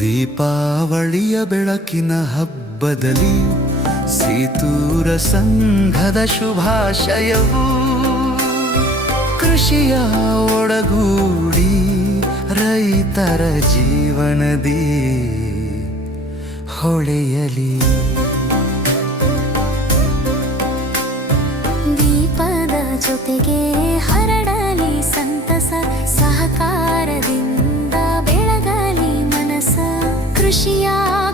ದೀಪಾವಳಿಯ ಬೆಳಕಿನ ಹಬ್ಬದಲ್ಲಿ ಸೀತೂರ ಸಂಘದ ಶುಭಾಶಯವು ಕೃಷಿಯ ಒಡಗೂಡಿ ರೈತರ ಜೀವನದಿ ಹೊಳೆಯಲಿ. ದೀಪದ ಜೊತೆಗೆ ಹರಡಲಿ 夕阳